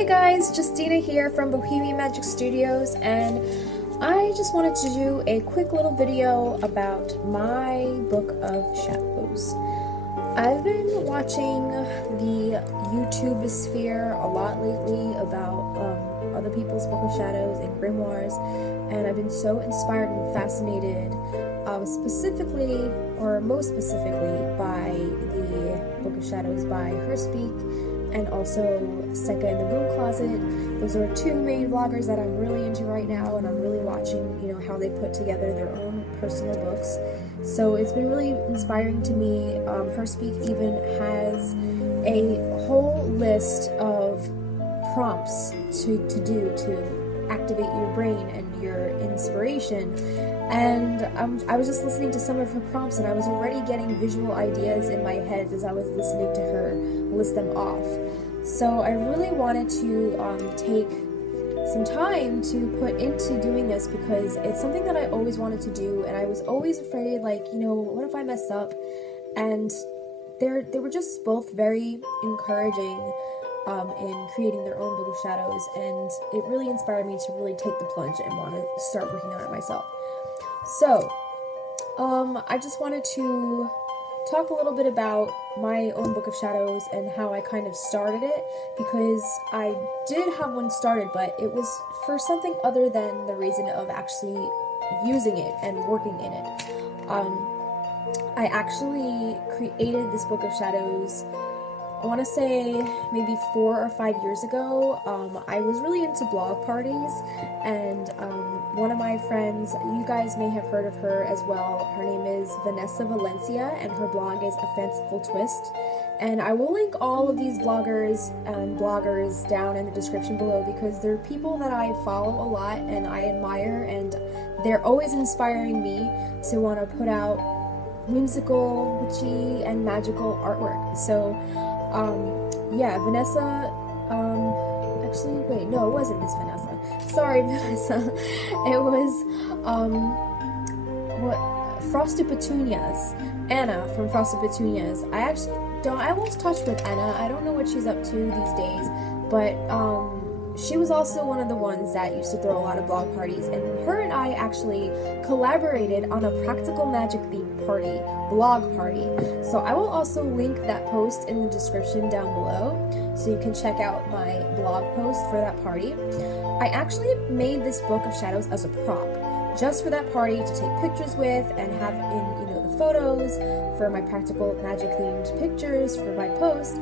Hey guys, Justina here from Bohemian Magic Studios, and I just wanted to do a quick little video about my Book of Shadows. I've been watching the YouTube sphere a lot lately about other people's Book of Shadows and Grimoires, and I've been so inspired and fascinated, specifically, or most specifically, by the Book of Shadows by Her Speak, and also Secca in the Broom Closet. Those are two main vloggers that I'm really into right now, and I'm really watching, how they put together their own personal books. So it's been really inspiring to me. Her Speak even has a whole list of prompts to do to activate your brain and your inspiration. And I was just listening to some of her prompts, and I was already getting visual ideas in my head as I was listening to her list them off. So I really wanted to take some time to put into doing this, because it's something that I always wanted to do, and I was always afraid, like, what if I mess up? And they were just both very encouraging in creating their own Book of Shadows, and it really inspired me to really take the plunge and want to start working on it myself. So, I just wanted to talk a little bit about my own Book of Shadows and how I kind of started it, because I did have one started, but it was for something other than the reason of actually using it and working in it. I actually created this Book of Shadows, I want to say maybe 4 or 5 years ago. I was really into blog parties, and one of my friends, you guys may have heard of her as well, her name is Vanessa Valencia, and her blog is A Fanciful Twist. And I will link all of these bloggers and bloggers down in the description below, because they're people that I follow a lot and I admire, and they're always inspiring me to want to put out whimsical, witchy, and magical artwork. So yeah, Vanessa, actually, wait, no, it wasn't Miss Vanessa. Sorry, Vanessa. It was, Frosted Petunias. Anna from Frosted Petunias. I lost touch with Anna. I don't know what she's up to these days, but, she was also one of the ones that used to throw a lot of blog parties, and her and I actually collaborated on a practical magic themed party, blog party. So I will also link that post in the description down below, so you can check out my blog post for that party. I actually made this Book of Shadows as a prop, just for that party to take pictures with and have in, the photos for my practical magic themed pictures for my post.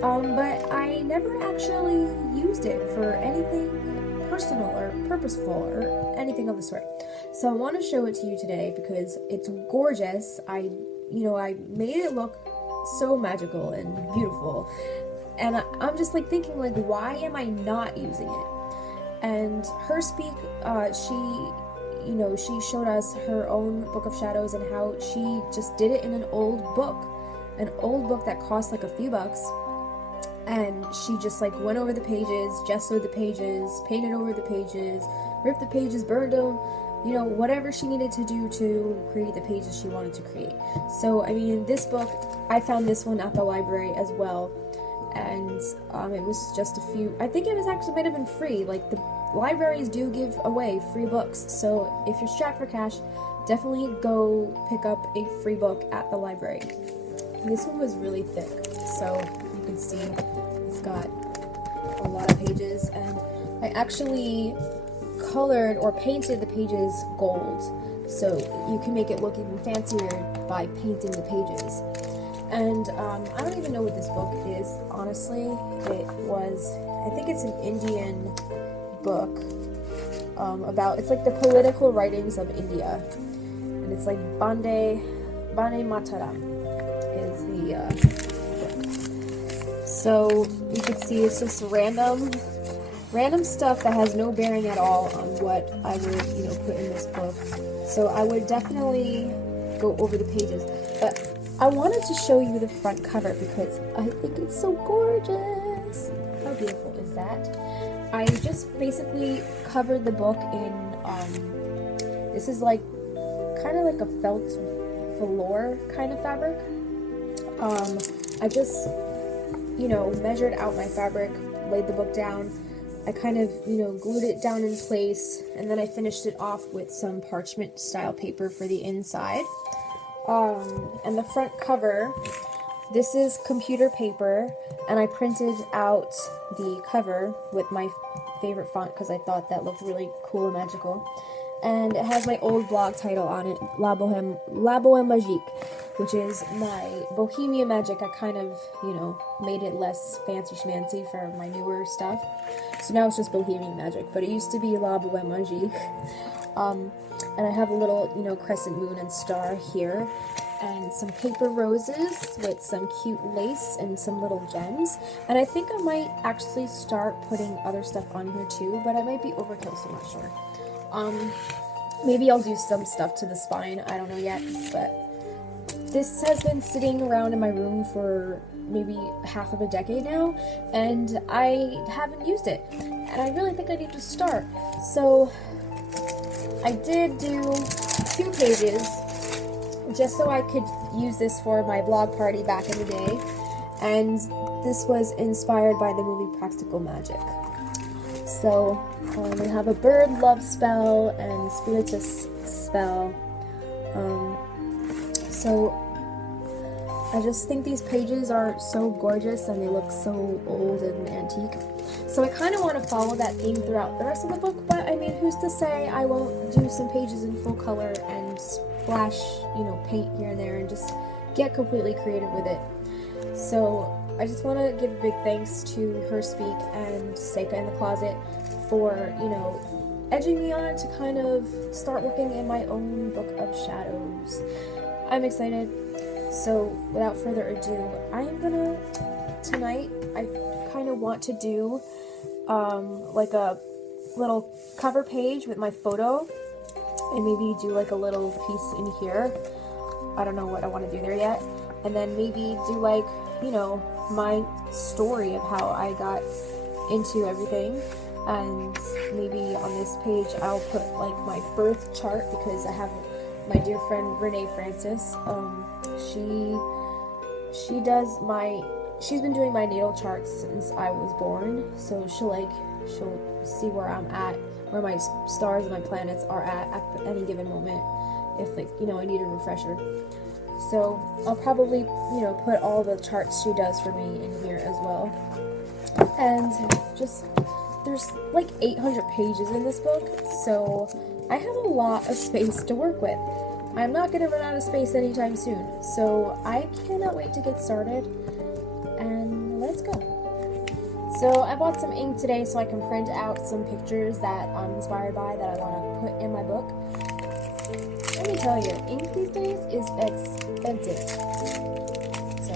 But I never actually used it for anything personal or purposeful or anything of the sort. So I want to show it to you today because it's gorgeous. I made it look so magical and beautiful. And I'm just like thinking, like, why am I not using it? And Her Speak, she showed us her own Book of Shadows and how she just did it in an old book that cost like a few bucks. And she just like went over the pages, gessoed the pages, painted over the pages, ripped the pages, burned them, whatever she needed to do to create the pages she wanted to create. So, I mean, this book, I found this one at the library as well, and it was just a few, I think it was actually might have been free. Like, the libraries do give away free books, so if you're strapped for cash, definitely go pick up a free book at the library. This one was really thick, so you can see it's got a lot of pages, and I actually colored or painted the pages gold, so you can make it look even fancier by painting the pages. And I don't even know what this book is, honestly. I think it's an Indian book it's like the political writings of India, and it's like Bande Mataram is the book. So you can see it's just random stuff that has no bearing at all on what I would put in this book. So I would definitely go over the pages, but I wanted to show you the front cover because I think it's so gorgeous. How beautiful is that? I just basically covered the book in this is like kind of like a felt velour kind of fabric. I just measured out my fabric laid the book down, I kind of, glued it down in place, and then I finished it off with some parchment style paper for the inside. And the front cover, this is computer paper, and I printed out the cover with my favorite font because I thought that looked really cool and magical. And it has my old blog title on it, La Bohème Magique, which is my Bohemian magic. I kind of, made it less fancy schmancy for my newer stuff. So now it's just Bohemian magic, but it used to be La Bohème Magique. And I have a little, crescent moon and star here, and some paper roses with some cute lace and some little gems. And I think I might actually start putting other stuff on here too, but I might be overkill, so I'm not sure. Maybe I'll do some stuff to the spine, I don't know yet, but this has been sitting around in my room for maybe half of a decade now, and I haven't used it, and I really think I need to start. So I did do 2 pages just so I could use this for my blog party back in the day, and this was inspired by the movie Practical Magic. So we have a bird love spell and spiritus spell. So I just think these pages are so gorgeous and they look so old and antique. So I kind of want to follow that theme throughout the rest of the book, but I mean, who's to say I won't do some pages in full color and splash, paint here and there and just get completely creative with it. So I just want to give a big thanks to Her Speak and Seika in the Closet for, edging me on to kind of start working in my own book of shadows. I'm excited. So without further ado, I am gonna, tonight, I kind of want to do like a little cover page with my photo, and maybe do like a little piece in here. I don't know what I want to do there yet. And then maybe do like, my story of how I got into everything. And maybe on this page I'll put like my birth chart, because I have my dear friend Renee Francis. She's been doing my natal charts since I was born, so she'll see where I'm at, where my stars and my planets are at any given moment, if I need a refresher. So I'll probably put all the charts she does for me in here as well. And just, there's like 800 pages in this book, so I have a lot of space to work with. I'm not going to run out of space anytime soon, so I cannot wait to get started, and let's go. So I bought some ink today so I can print out some pictures that I'm inspired by that I want to put in my book. Let me tell you, ink these days is expensive. So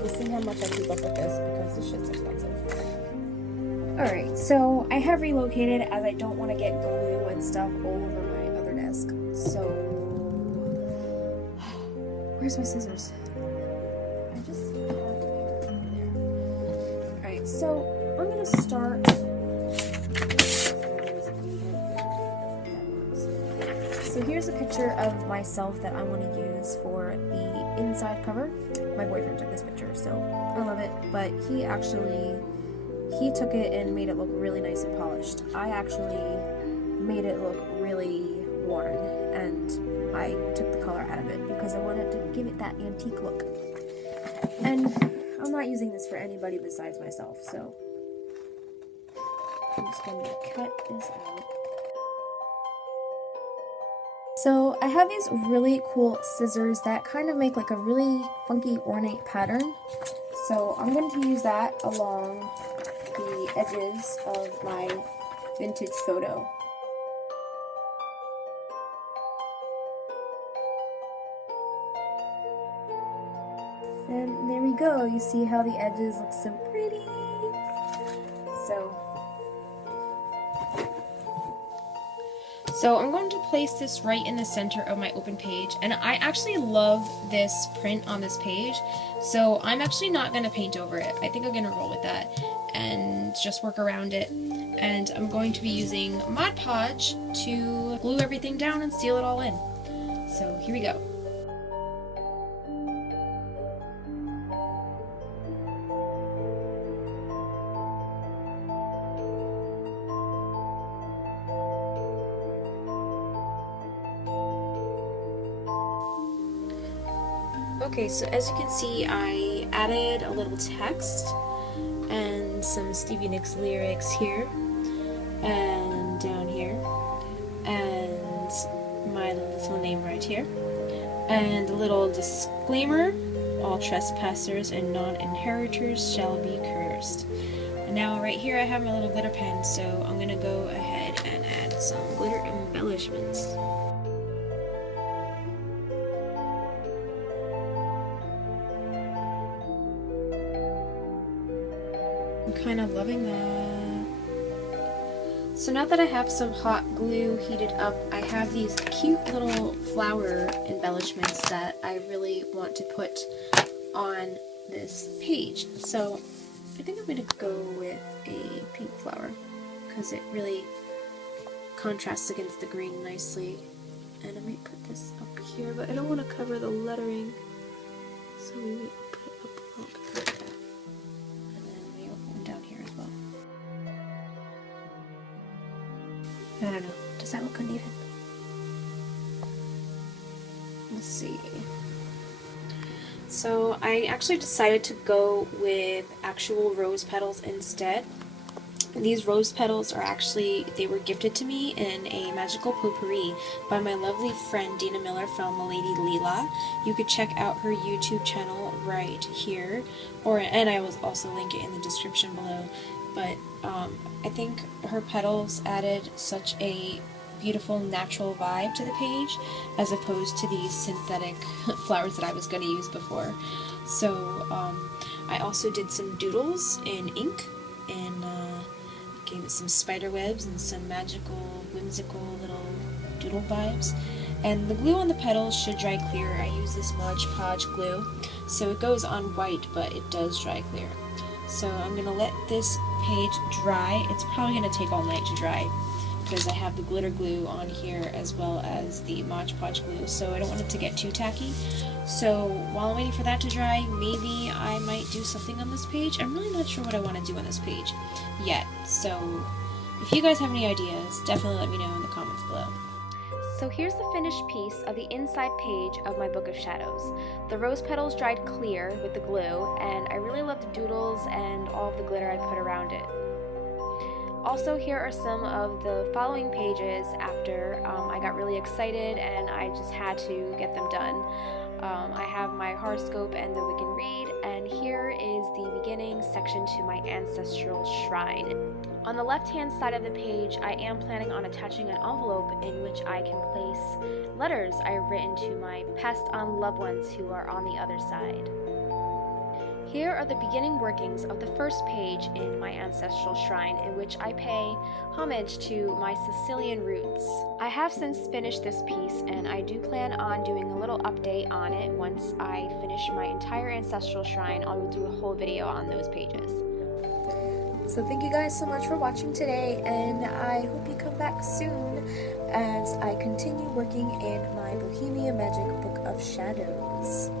we'll see how much I keep up with this, because this shit's expensive. Alright, so I have relocated as I don't want to get glue and stuff all over my other desk. So, where's my scissors? I just have the paper over there. Alright, so I'm going to start. So here's a picture of myself that I want to use for the inside cover. My boyfriend took this picture, so I love it, but he took it and made it look really nice and polished. I actually made it look really worn, and I took the color out of it because I wanted to give it that antique look. And I'm not using this for anybody besides myself, so I'm just going to cut this out. So I have these really cool scissors that kind of make like a really funky ornate pattern. So I'm going to use that along the edges of my vintage photo. And there we go. You see how the edges look so pretty? So I'm going to place this right in the center of my open page, and I actually love this print on this page, so I'm actually not going to paint over it. I think I'm going to roll with that and just work around it. And I'm going to be using Mod Podge to glue everything down and seal it all in. So here we go. Okay, so as you can see, I added a little text and some Stevie Nicks lyrics here and down here, and my little name right here, and a little disclaimer: all trespassers and non-inheritors shall be cursed. And now right here I have my little glitter pen, so I'm gonna go ahead and add some glitter embellishments. I'm kind of loving that. So now that I have some hot glue heated up, I have these cute little flower embellishments that I really want to put on this page. So I think I'm going to go with a pink flower because it really contrasts against the green nicely. And I might put this up here, but I don't want to cover the lettering, so we might put it up a little bit like that. Down here as well. I don't know. Does that look uneven? Let's see. So I actually decided to go with actual rose petals instead. These rose petals are actually, they were gifted to me in a magical potpourri by my lovely friend Dina Miller from Milady Leela. You could check out her YouTube channel right here, and I will also link it in the description below. But I think her petals added such a beautiful natural vibe to the page as opposed to these synthetic flowers that I was going to use before. So I also did some doodles in ink and gave it some spider webs and some magical, whimsical little doodle vibes. And the glue on the petals should dry clear. I use this Mod Podge glue, so it goes on white, but it does dry clear. So I'm going to let this page dry. It's probably going to take all night to dry because I have the glitter glue on here as well as the Mod Podge glue, so I don't want it to get too tacky. So while I'm waiting for that to dry, maybe I might do something on this page. I'm really not sure what I want to do on this page yet, so if you guys have any ideas, definitely let me know in the comments below. So here's the finished piece of the inside page of my Book of Shadows. The rose petals dried clear with the glue, and I really love the doodles and all of the glitter I put around it. Also, here are some of the following pages after I got really excited and I just had to get them done. I have my horoscope and the we can read, and here is the beginning section to my ancestral shrine. On the left hand side of the page, I am planning on attaching an envelope in which I can place letters I've written to my passed on loved ones who are on the other side. Here are the beginning workings of the first page in my ancestral shrine, in which I pay homage to my Sicilian roots. I have since finished this piece, and I do plan on doing a little update on it once I finish my entire ancestral shrine. I will do a whole video on those pages. So thank you guys so much for watching today, and I hope you come back soon as I continue working in my Bohemian Magic Book of Shadows.